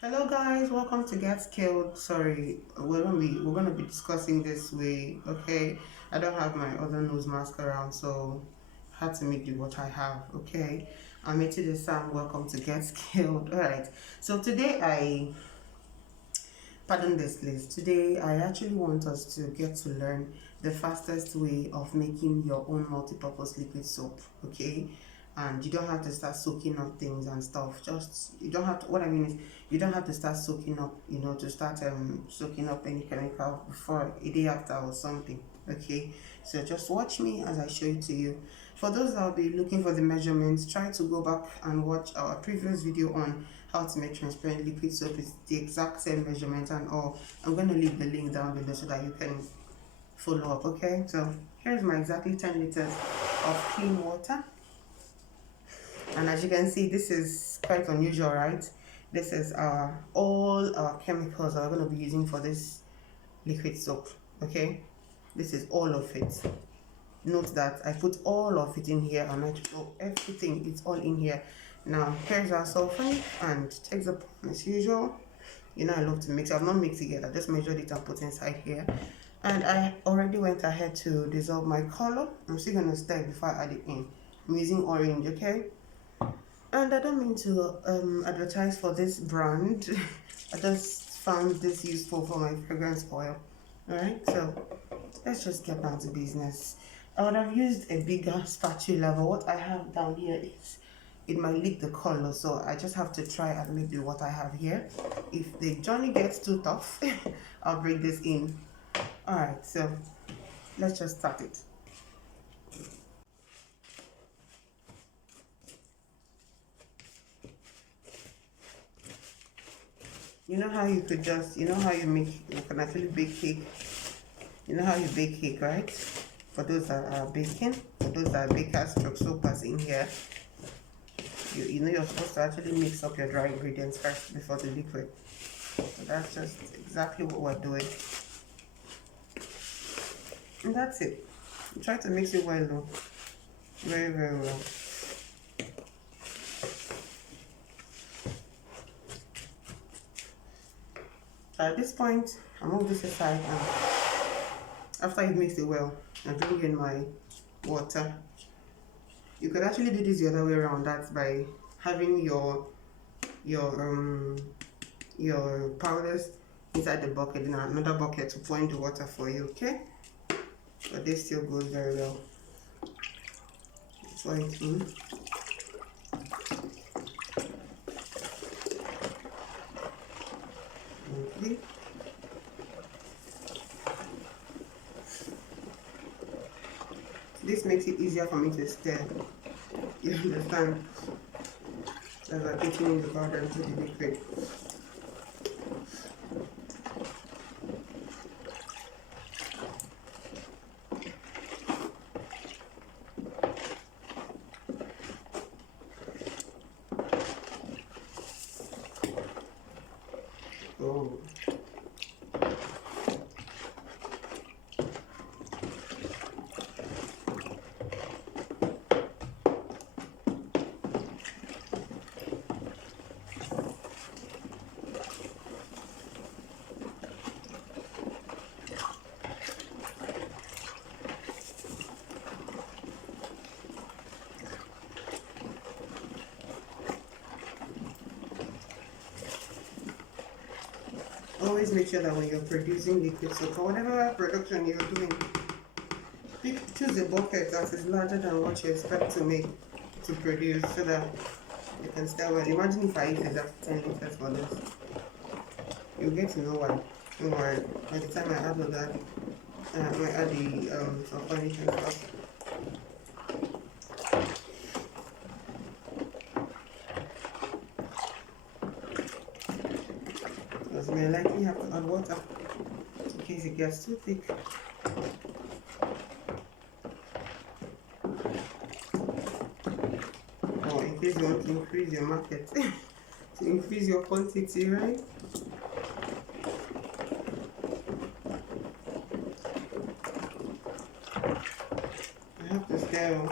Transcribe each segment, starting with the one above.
Hello guys, welcome to Get Skilled. Sorry, we're gonna be discussing this way. Okay, I don't have my other nose mask around, so I had to make do what I have. Okay, I'm into the Sam. Welcome to Get Skilled. All right, so pardon this please. Today I actually want us to get to learn the fastest way of making your own multi-purpose liquid soap. Okay, and you don't have to start soaking up things and stuff. Just you don't have to. What I mean is, you don't have to start soaking up. To start soaking up any chemical before a day after or something. Okay, so just watch me as I show it to you. For those that will be looking for the measurements, try to go back and watch our previous video on how to make transparent liquid soap. It's the exact same measurement and all. I'm going to leave the link down below so that you can follow up. Okay, so here's my exactly 10 liters of clean water. And as you can see, this is quite unusual, right? This is all our chemicals that we're going to be using for this liquid soap. Okay, this is all of it. Note that I put all of it in here, and everything is all in here. Now here's our sulfite, and take the pan as usual. I love to mix. I've not mixed together, just measured it and put inside here. And I already went ahead to dissolve my color. I'm still gonna stir before I add it in. I'm using orange. Okay, and I don't mean to advertise for this brand. I just found this useful for my fragrance oil. All right, so let's just get down to business. I would have used a bigger spatula, but what I have down here is it might leak the color, so I just have to try and make do what I have here. If the journey gets too tough, I'll bring this in. All right, so let's just start it. You know how you could just, you can actually bake cake. You know how you bake cake, right? For those that are baking, for those that are bakers, stroke soapers in here, you're supposed to actually mix up your dry ingredients first before the liquid. So that's just exactly what we're doing. And that's it. Try to mix it well though. Very, very well. So at this point, I'll move this aside, and after you've mixed it well, I bring in my water. You could actually do this the other way around. That's by having your powders inside the bucket, in another bucket to pour in the water for you. Okay, but this still goes very well. Pour it in. Okay. This makes it easier for me to stir. You understand? As I'm putting in the powder into the liquid. Oh. Always make sure that when you're producing liquid soap or whatever production you're doing, choose a bucket that is larger than what you expect to produce, so that you can stay well. Imagine if I use exactly 10 liters for this. You'll get to know why. Don't worry. By the time I add all that, I add the sulfonic and stuff. Because you may likely have to add water in case it gets too thick. Or in case you want to increase your market, to increase your quantity, right? I have to scale.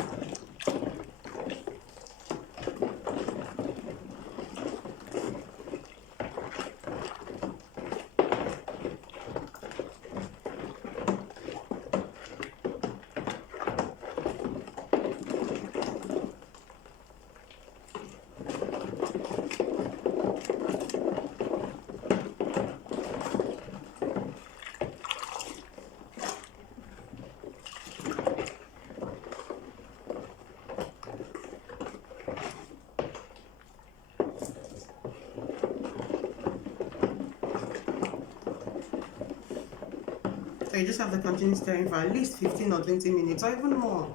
So you just have to continue stirring for at least 15 or 20 minutes or even more.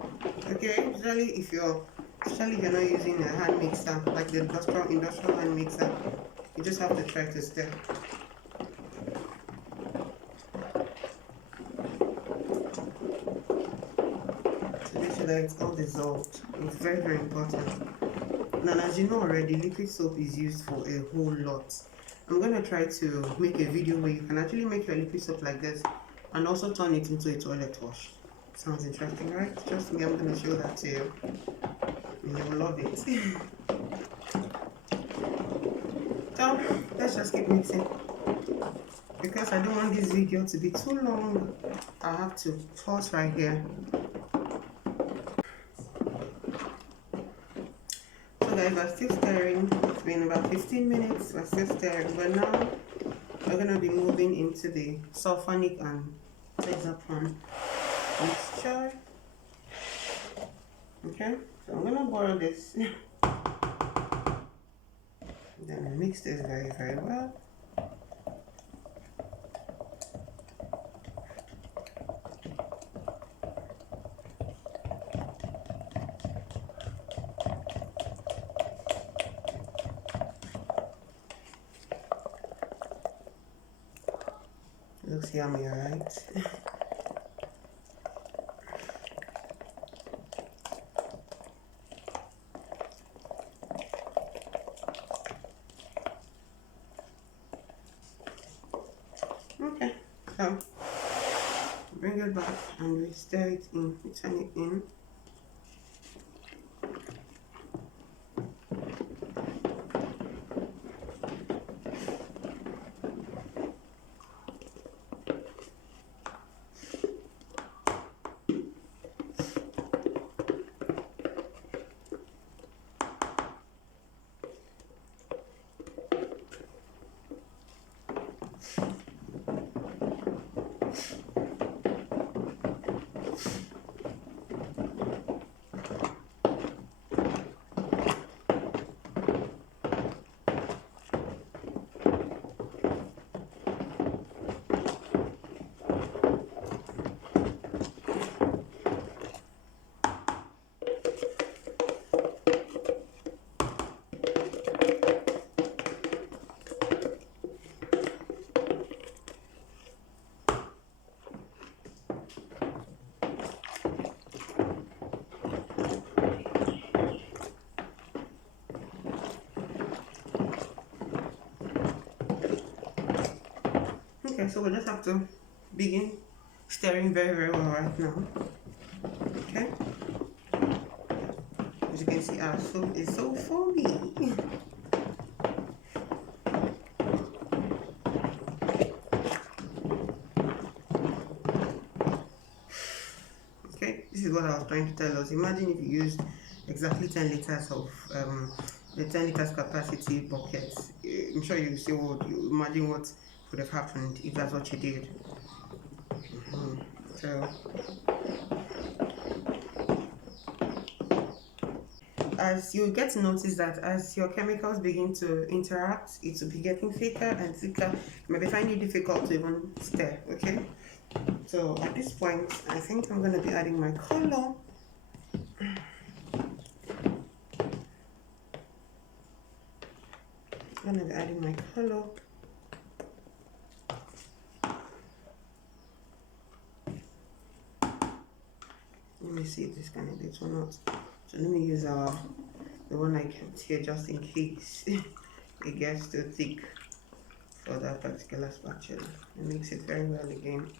Okay, especially if you're not using a hand mixer like the industrial hand mixer, you just have to try to stir. To make sure that it's all dissolved. It's very, very important. Now, as you know already, liquid soap is used for a whole lot. I'm going to try to make a video where you can actually make your liquid soap like this and also turn it into a toilet wash. Sounds interesting, right? Trust me, I'm going to show that to you. And you will love it. So, let's just keep mixing. Because I don't want this video to be too long, I have to pause right here. So guys, we're still stirring. It's been about 15 minutes, we're still stirring, but now we're going to be moving into the sulfonic and hexapron mixture. Okay, so I'm going to boil this. Then I mix this very, very well. Looks yummy, right? Okay, so bring it back and we stir it in, we turn it in. Okay, so we just have to begin stirring very, very well right now. Okay, as you can see, our soup is so foamy. Okay, this is what I was trying to tell us. Imagine if you used exactly 10 liters of the 10 liters capacity buckets. I'm sure you see what you imagine what would have happened if that's what you did. So as you get to notice that as your chemicals begin to interact, it will be getting thicker and thicker. You may be finding it difficult to even stir. Okay, so at this point I think I'm going to be adding my color. I'm going to be adding my color. Let me see if this can edit or not. So let me use the one I kept here just in case it gets too thick for that particular spatula. It makes it very well again.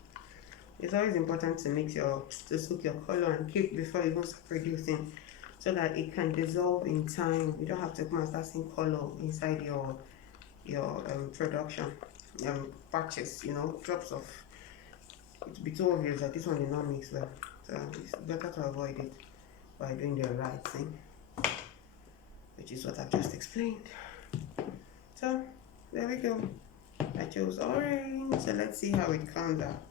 It's always important to soak your color and keep before you even start producing, so that it can dissolve in time. You don't have to come and start seeing color inside your production patches. You know, drops of. It'll be too obvious that this one did not mix well. So it's better to avoid it by doing the right thing, which is what I've just explained. So there we go. I chose orange, so let's see how it comes out.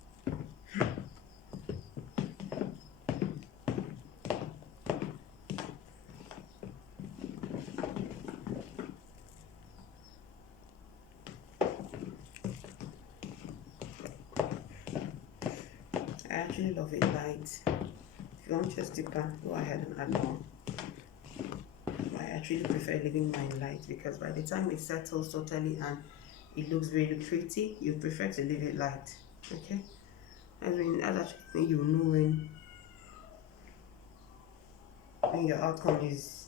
actually love it light. If you want just deeper, go ahead and add more. I actually prefer leaving mine light because by the time it settles totally and it looks really pretty, you prefer to leave it light. Okay? I mean, that's actually when you know when your outcome is,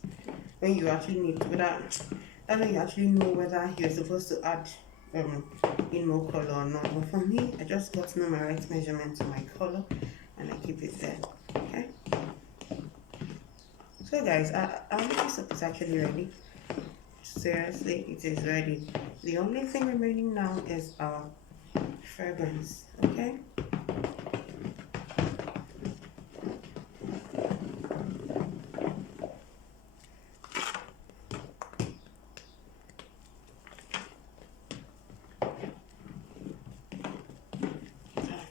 when you actually need to, that's when you actually know whether you're supposed to add in more color or not. But for me, I just got to know my right measurement to my color and I keep it there. Okay? So guys, our liquid soap is actually ready. Seriously, it is ready. The only thing remaining now is our fragrance. Okay?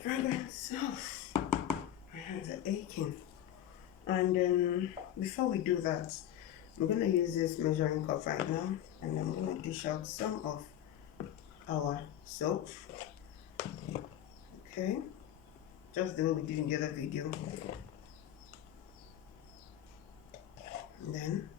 Fragrance. Oh, my hands are aching. And then before we do that, I'm gonna use this measuring cup right now, and I'm gonna dish out some of our soap. Okay, just the way we did in the other video. And then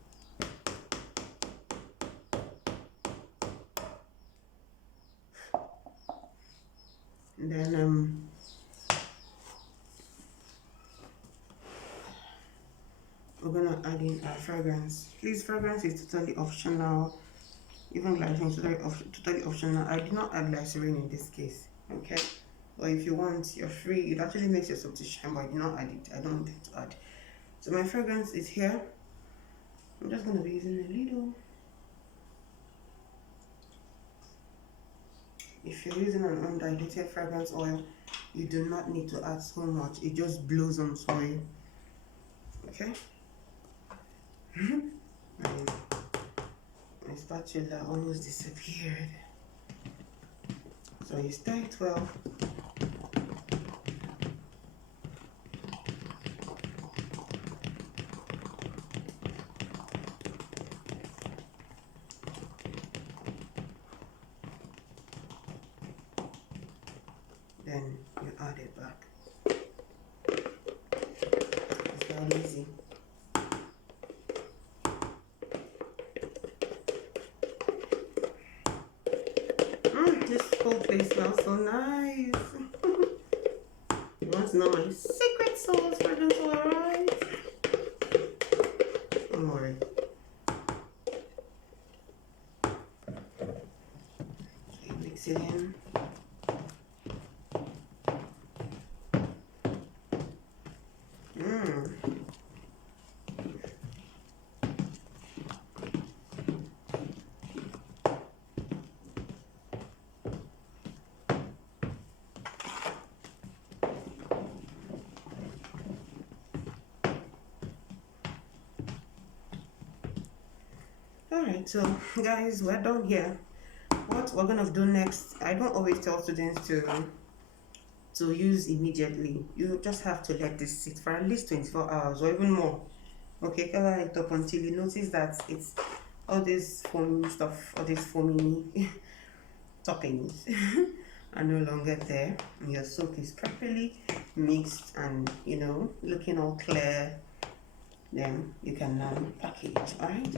we're gonna add in our fragrance. Please, fragrance is totally optional. Even glycerin is totally optional. I did not add glycerin in this case. Okay, but if you want, you're free. It actually makes your soap to shine, but I did not add it. I don't intend to add. So my fragrance is here. I'm just gonna be using a little. If you're using an undiluted fragrance oil, you do not need to add so much. It just blows on soil. Okay. My spatula almost disappeared. So you stir it well. Then you add it back. It's that easy. This whole place smells so nice. You want to know my secret sauce fragrance oil, right? Don't worry. Okay, mix it in. Alright, so guys, we're done here. What we're gonna do next, I don't always tell students to use immediately. You just have to let this sit for at least 24 hours or even more. Okay, cover it up until you notice that it's all this foamy stuff, all these foamy toppings are no longer there. And your soap is properly mixed and, you know, looking all clear. Then you can now package. Alright.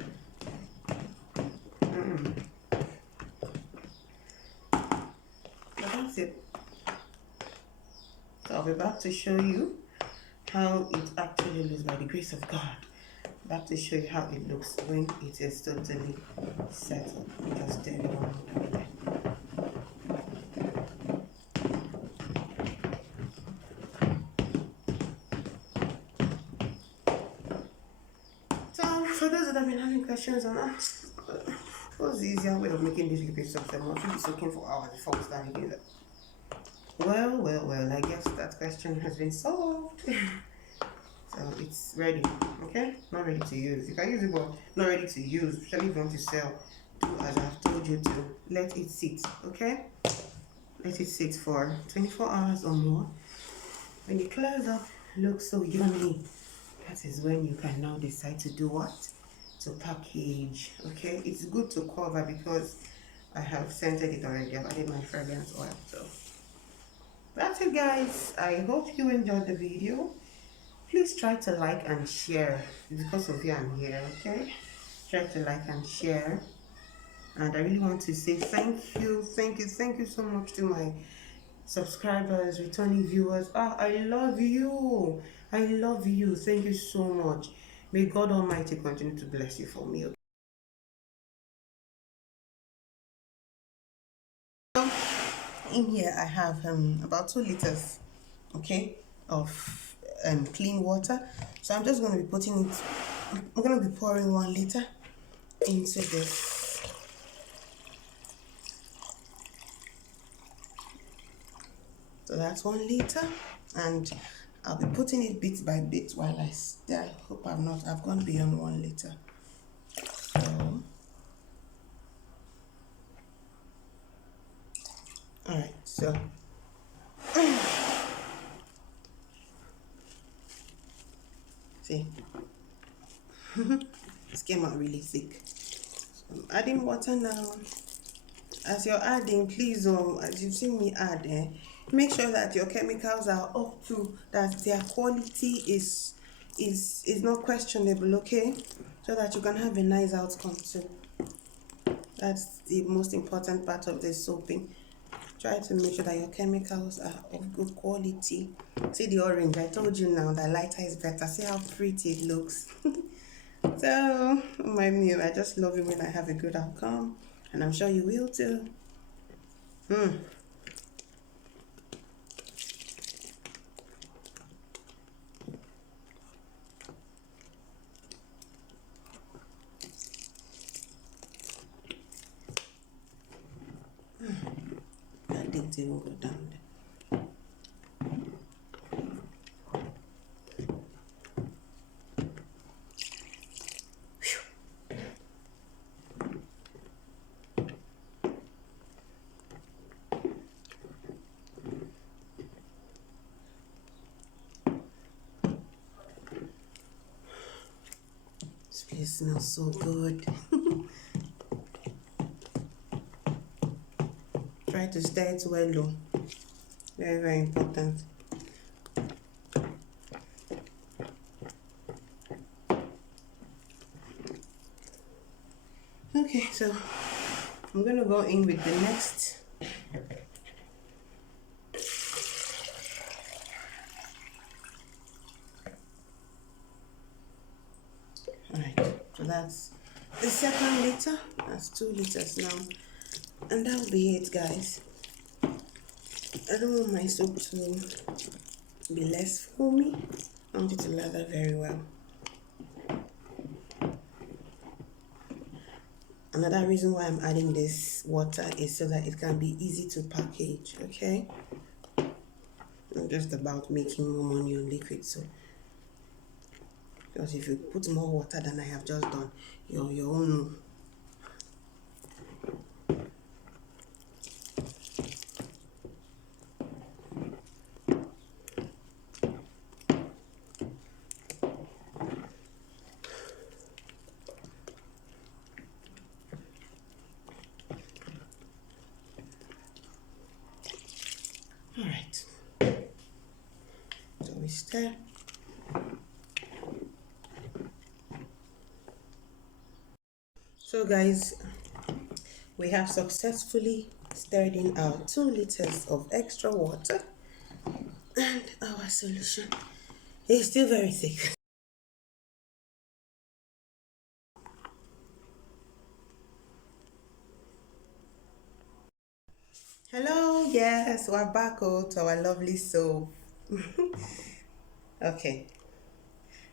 So that's it. So I'll be back to show you how it actually looks by the grace of God. Back to show you how it looks when it is totally settled. Just tell you one more time. So for those that have been having questions on that, what's the easier way of making this liquid soap? I'm going to be soaking for hours before we start making it. Well, I guess that question has been solved. So it's ready, okay? Not ready to use. You can use it, but not ready to use. Especially if you want to sell, do as I've told you to. Let it sit, okay? Let it sit for 24 hours or more. When it clears up, looks so yummy. That is when you can now decide to do what? To package, okay? It's good to cover because I have scented it already. I've added my fragrance oil, so That's it, guys. I hope you enjoyed the video. Please try to like and share. Because of you I'm here, okay? Try to like and share. And I really want to say thank you so much to my subscribers, returning viewers. Ah, I love you. I love you. Thank you so much. May God Almighty continue to bless you for me. Okay? In here I have about 2 liters, okay, of clean water. So I'm just going to be putting it. I'm going to be pouring 1 liter into this. So that's 1 liter, and I'll be putting it bit by bit while I stir. I hope I've gone beyond 1 liter. So, alright, so see, this came out really thick. So I'm adding water now. As you're adding, please, as you've seen me add, make sure that your chemicals are up to, that their quality is not questionable, okay? So that you can have a nice outcome too. That's the most important part of the soaping. Try to make sure that your chemicals are of good quality. See the orange, I told you now that lighter is better. See how pretty it looks. So, my meal, I just love it when I have a good outcome, and I'm sure you will too. That didn't even go down there. This place smells so good. Try to stir it well low. Very, very important. Okay, so I'm gonna go in with the next. Alright, so that's the second liter. That's 2 liters now. And that'll be it, guys. I don't want my soap to be less foamy. I want it to lather very well. Another reason why I'm adding this water is so that it can be easy to package, okay? Not just about making more money on liquid soap. Because if you put more water than I have just done, you're your own. Alright. So we stir. So guys, we have successfully stirred in our 2 liters of extra water, and our solution is still very thick. Hello, yes, we're back to our lovely soap. Okay,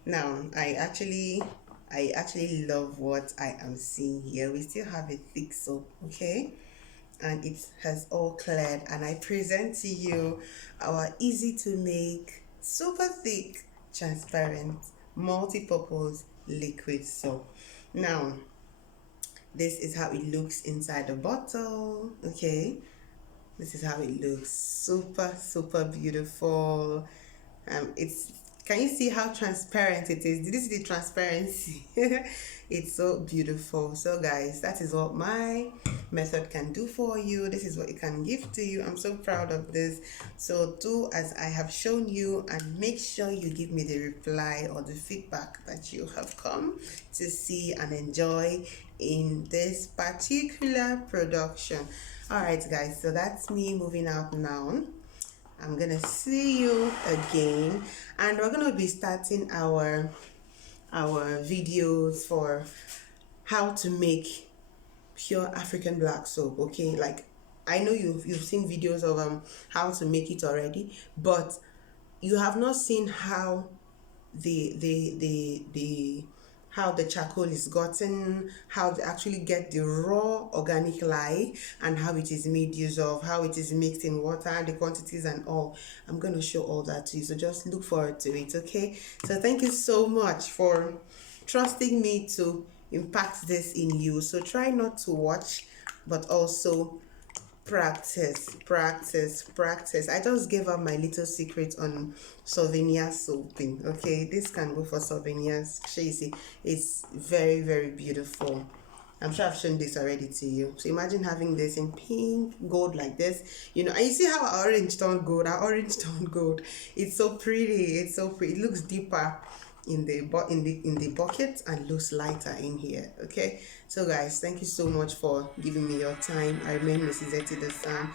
now I actually love what I am seeing here. We still have a thick soap, okay, and it has all cleared, and I present to you our easy to make, super thick, transparent, multi-purpose liquid soap. Now this is how it looks inside the bottle, okay? This is how it looks. Super, super beautiful. It's Can you see how transparent it is? Did you see the transparency? It's so beautiful. So guys, that is what my method can do for you. This is what it can give to you. I'm so proud of this. So do as I have shown you, and make sure you give me the reply or the feedback that you have come to see and enjoy in this particular production. All right guys, so that's me moving out now. I'm gonna see you again, and we're gonna be starting our videos for how to make pure African black soap. Okay, like I know you've seen videos of how to make it already, but you have not seen how the how the charcoal is gotten, how to actually get the raw organic lye, and how it is made use of, how it is mixed in water, the quantities and all. I'm going to show all that to you, so just look forward to it. Okay, so thank you so much for trusting me to impact this in you. So try not to watch, but also practice. I just gave up my little secret on souvenir soaping. Okay, this can go for souvenirs. You see, it's very, very beautiful. I'm sure I've shown this already to you. So imagine having this in pink gold like this, you know, and you see how our orange turned gold. It's so pretty. It's so pretty. It looks deeper in the bucket and looks lighter in here. Okay, so guys, thank you so much for giving me your time. I remain Mrs. Etty the Sun.